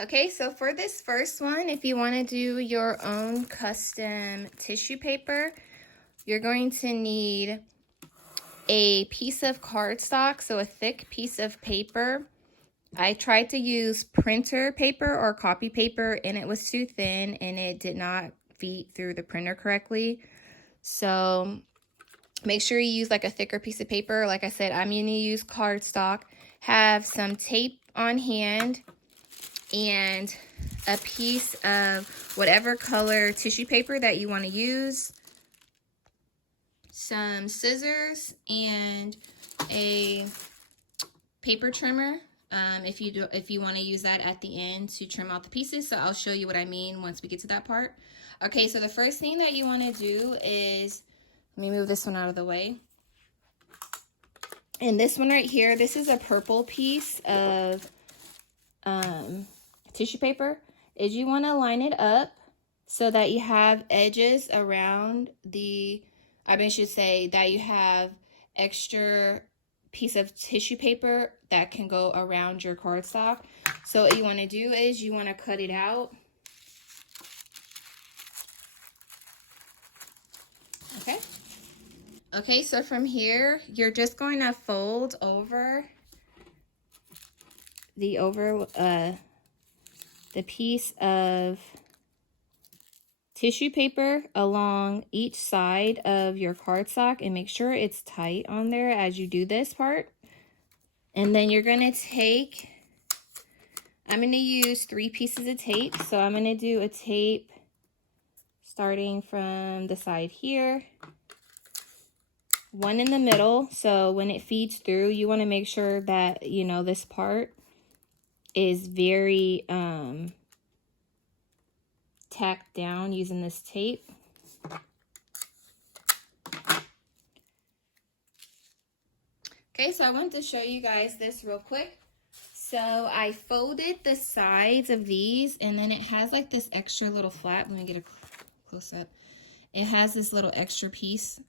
Okay, so for this first one, if you want to do your own custom tissue paper, you're going to need a piece of cardstock, so a thick piece of paper. I tried to use printer paper or copy paper and it was too thin and it did not feed through the printer correctly. So make sure you use like a thicker piece of paper. Like I said, I'm going to use cardstock. Have some tape on hand and a piece of whatever color tissue paper that you want to use, some scissors, and a paper trimmer if you want to use that at the end to trim out the pieces. So I'll show you what I mean once we get to that part. Okay, so the first thing that you want to do is, let me move this one out of the way. And this one right here, this is a purple piece of tissue paper. Is you want to line it up so that you have edges around the, I should say that you have extra piece of tissue paper that can go around your cardstock. So what you want to do is you want to cut it out. Okay. Okay, so from here, you're just going to fold over the piece of tissue paper along each side of your cardstock and make sure it's tight on there as you do this part. And then you're going to take, I'm going to use 3 pieces of tape. So I'm going to do a tape starting from the side here, one in the middle. So when it feeds through, you want to make sure that, you know, this part is very tacked down using this tape. Okay, so I wanted to show you guys this real quick. So I folded the sides of these and then it has like this extra little flap. Let me get a close up. It has this little extra piece.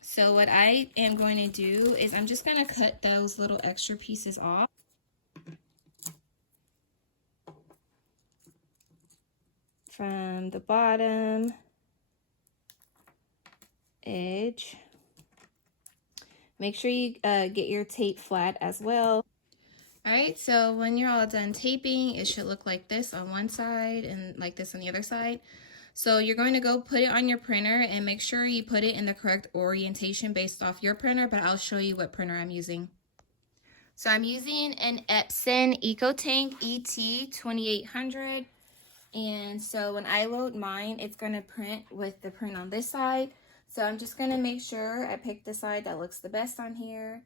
So what I am going to do is I'm just going to cut those little extra pieces off. From the bottom edge. Make sure you get your tape flat as well. All right, so when you're all done taping, it should look like this on one side and like this on the other side. So you're going to go put it on your printer and make sure you put it in the correct orientation based off your printer, but I'll show you what printer I'm using. So I'm using an Epson EcoTank ET 2800. And so when I load mine, it's going to print with the print on this side. So I'm just going to make sure I pick the side that looks the best on here.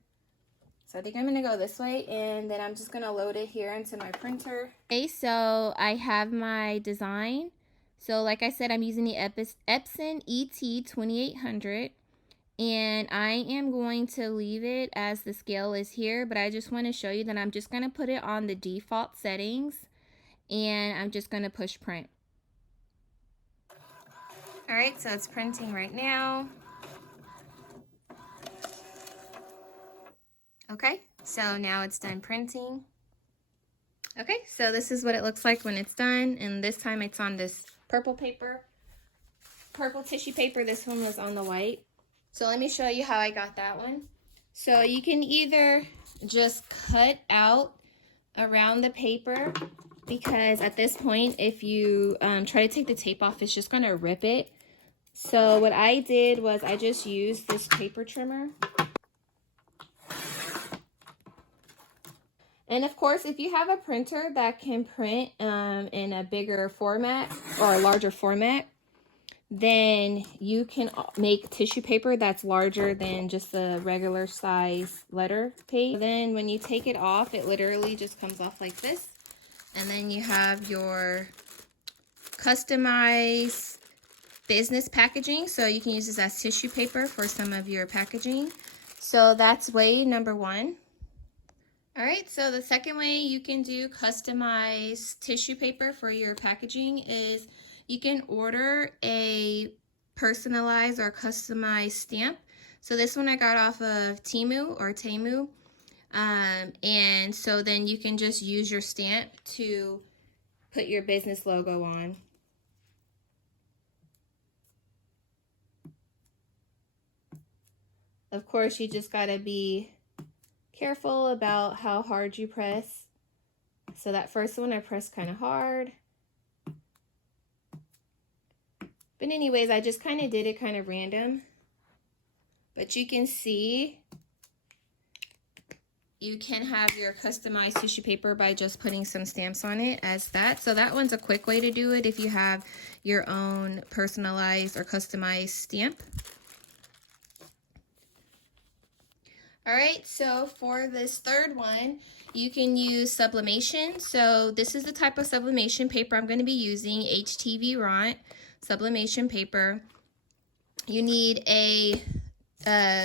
So I think I'm going to go this way, and then I'm just going to load it here into my printer. Okay, so I have my design. So like I said, I'm using the Epson ET 2800. And I am going to leave it as the scale is here, but I just want to show you that I'm just going to put it on the default settings. And I'm just going to push print. All right, so it's printing right now. Okay, so now it's done printing. Okay, so this is what it looks like when it's done. And this time it's on this purple paper, purple tissue paper. This one was on the white. So let me show you how I got that one. So you can either just cut out around the paper, because at this point, if you try to take the tape off, it's just going to rip it. So what I did was I just used this paper trimmer. And of course, if you have a printer that can print in a bigger format or a larger format, then you can make tissue paper that's larger than just the regular size letter page. Then when you take it off, it literally just comes off like this. And then you have your customized business packaging. So you can use this as tissue paper for some of your packaging. So that's way number one. All right, so the second way you can do customized tissue paper for your packaging is you can order a personalized or customized stamp. So this one I got off of Temu or Temu. And so then you can just use your stamp to put your business logo on. Of course, you just gotta be careful about how hard you press. So that first one I pressed kind of hard. But anyways, I just kind of did it kind of random. But you can see you can have your customized tissue paper by just putting some stamps on it as that. So that one's a quick way to do it if you have your own personalized or customized stamp. All right, so for this third one, you can use sublimation. So this is the type of sublimation paper I'm going to be using, HTV Ront sublimation paper. You need a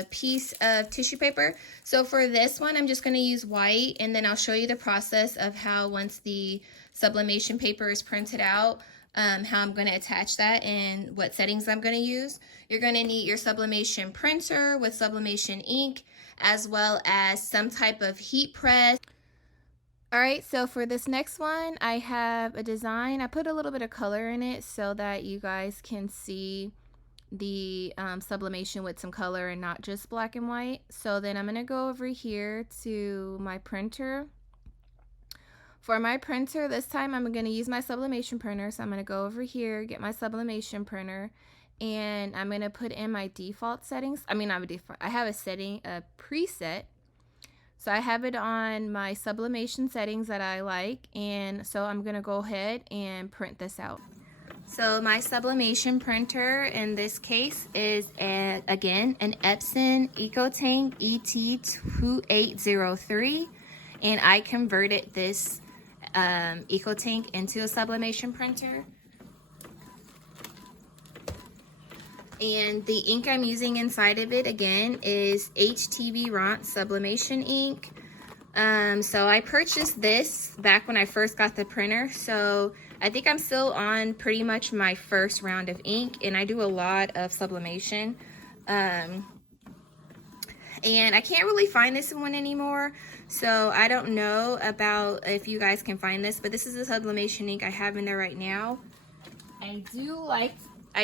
piece of tissue paper. So for this one, I'm just going to use white, and then I'll show you the process of how once the sublimation paper is printed out, how I'm going to attach that and what settings I'm going to use. You're going to need your sublimation printer with sublimation ink, as well as some type of heat press. All right, so for this next one, I have a design. I put a little bit of color in it so that you guys can see the sublimation with some color and not just black and white. So then I'm going to go over here to my printer. For my printer, this time I'm going to use my sublimation printer. So I'm going to go over here, get my sublimation printer, and I'm going to put in my default settings. I mean, not a default. I have a setting, a preset. So I have it on my sublimation settings that I like, and so I'm going to go ahead and print this out. So my sublimation printer in this case is, again, an Epson EcoTank ET2803, and I converted this EcoTank into a sublimation printer. And the ink I'm using inside of it, again, is HTV Ront sublimation ink. So I purchased this back when I first got the printer. So I think I'm still on pretty much my first round of ink, and I do a lot of sublimation. And I can't really find this one anymore. So I don't know about if you guys can find this, but this is the sublimation ink I have in there right now. I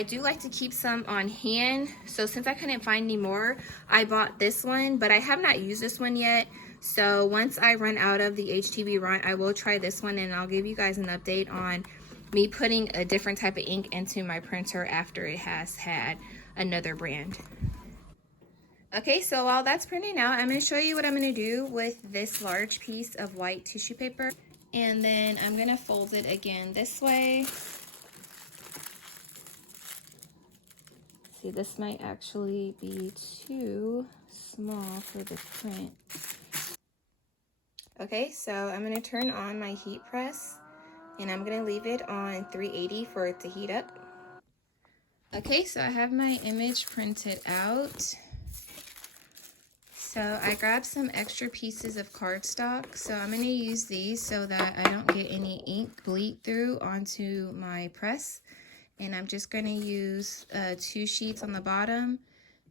do like to keep some on hand. So since I couldn't find any more, I bought this one, but I have not used this one yet. So once I run out of the HTV Ront, I will try this one, and I'll give you guys an update on me putting a different type of ink into my printer after it has had another brand. Okay, so while that's printing out, I'm going to show you what I'm going to do with this large piece of white tissue paper. And then I'm going to fold it again this way. See, this might actually be too small for the print. Okay, so I'm going to turn on my heat press, and I'm going to leave it on 380 for it to heat up. Okay, so I have my image printed out. So I grabbed some extra pieces of cardstock. So I'm going to use these so that I don't get any ink bleed through onto my press. And I'm just going to use 2 sheets on the bottom,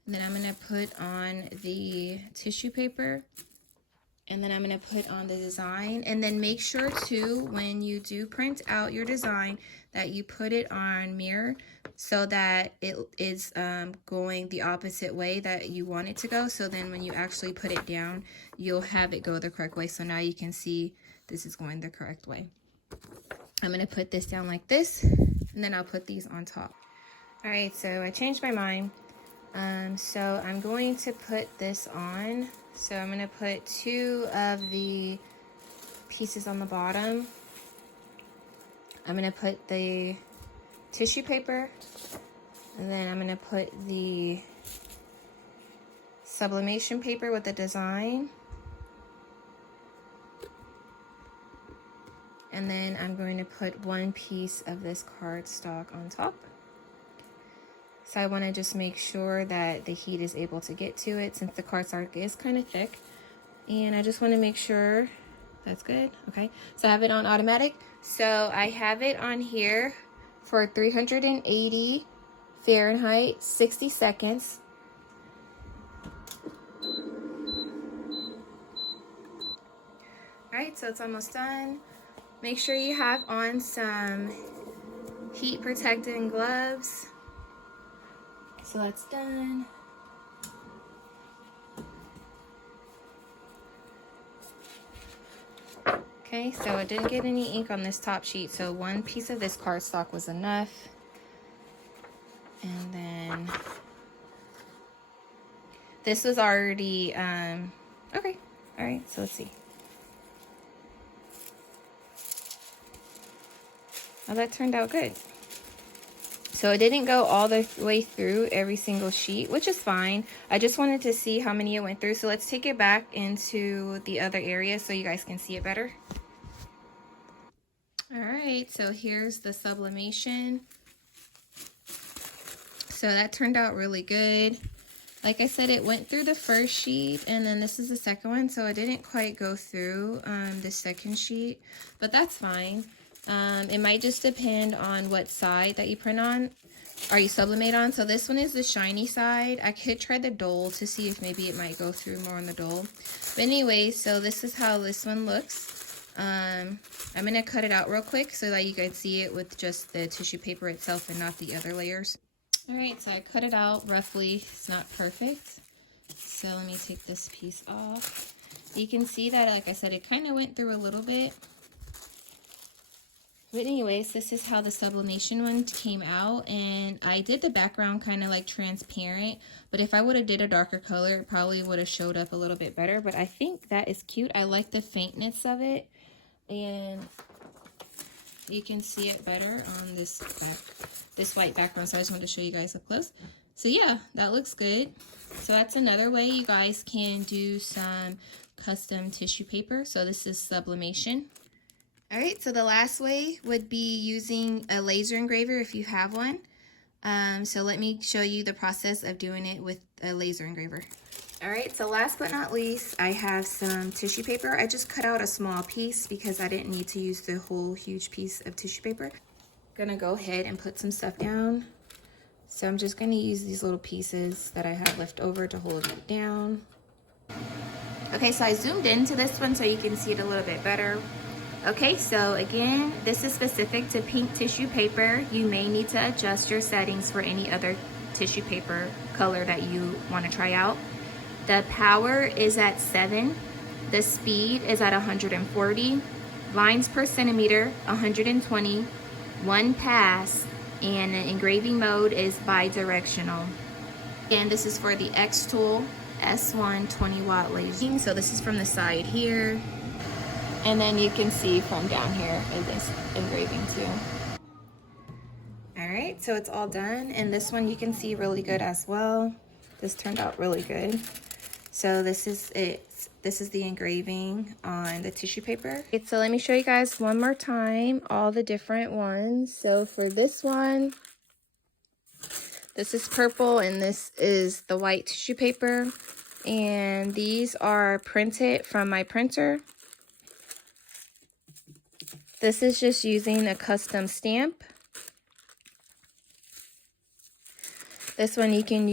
and then I'm going to put on the tissue paper, and then I'm going to put on the design. And then make sure too, when you do print out your design, that you put it on mirror so that it is going the opposite way that you want it to go. So then when you actually put it down, you'll have it go the correct way. So now you can see this is going the correct way. I'm going to put this down like this, and then I'll put these on top. All right, so I changed my mind. So I'm going to put this on. So I'm going to put 2 of the pieces on the bottom. I'm going to put the tissue paper, and then I'm going to put the sublimation paper with the design. And then I'm going to put 1 piece of this cardstock on top. So I want to just make sure that the heat is able to get to it, since the cardstock is kind of thick. And I just want to make sure that's good. Okay, so I have it on automatic. So I have it on here for 380 Fahrenheit, 60 seconds. All right, so it's almost done. Make sure you have on some heat protecting gloves. So that's done. Okay, so I didn't get any ink on this top sheet, so one piece of this cardstock was enough. And then this was already, okay, all right, so let's see. Oh, that turned out good. So it didn't go all the way through every single sheet, which is fine. I just wanted to see how many it went through. So let's take it back into the other area so you guys can see it better. All right, so here's the sublimation. So that turned out really good. Like I said, it went through the first sheet, and then this is the second one, so it didn't quite go through the second sheet, but that's fine. It might just depend on what side that you print on, or you sublimate on. So this one is the shiny side. I could try the dull to see if maybe it might go through more on the dull. But anyway, so this is how this one looks. I'm going to cut it out real quick so that you guys see it with just the tissue paper itself and not the other layers. Alright, so I cut it out roughly. It's not perfect. So let me take this piece off. You can see that, like I said, it kind of went through a little bit. But anyways, this is how the sublimation one came out. And I did the background kind of like transparent. But if I would have did a darker color, it probably would have showed up a little bit better. But I think that is cute. I like the faintness of it. And you can see it better on this white background. So I just wanted to show you guys up close. So yeah, that looks good. So that's another way you guys can do some custom tissue paper. So this is sublimation. All right, so the last way would be using a laser engraver if you have one. So let me show you the process of doing it with a laser engraver. All right, so last but not least, I have some tissue paper. I just cut out a small piece because I didn't need to use the whole huge piece of tissue paper. I'm gonna go ahead and put some stuff down. So I'm just gonna use these little pieces that I have left over to hold it down. Okay, so I zoomed into this one so you can see it a little bit better. Okay, so again, this is specific to pink tissue paper. You may need to adjust your settings for any other tissue paper color that you want to try out. The power is at 7. The speed is at 140. Lines per centimeter, 120. 1 pass, and the engraving mode is bi-directional. And this is for the X tool, S1 20-watt laser. So this is from the side here. And then you can see from down here it is engraving too. All right, so it's all done. And this one you can see really good as well. This turned out really good. So this is it. This is the engraving on the tissue paper. Okay, so let me show you guys one more time all the different ones. So for this one, this is purple and this is the white tissue paper. And these are printed from my printer. This is just using a custom stamp. This one you can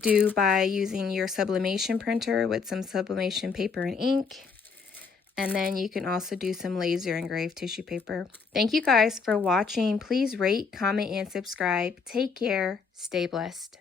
do by using your sublimation printer with some sublimation paper and ink. And then you can also do some laser engraved tissue paper. Thank you guys for watching. Please rate, comment, and subscribe. Take care. Stay blessed.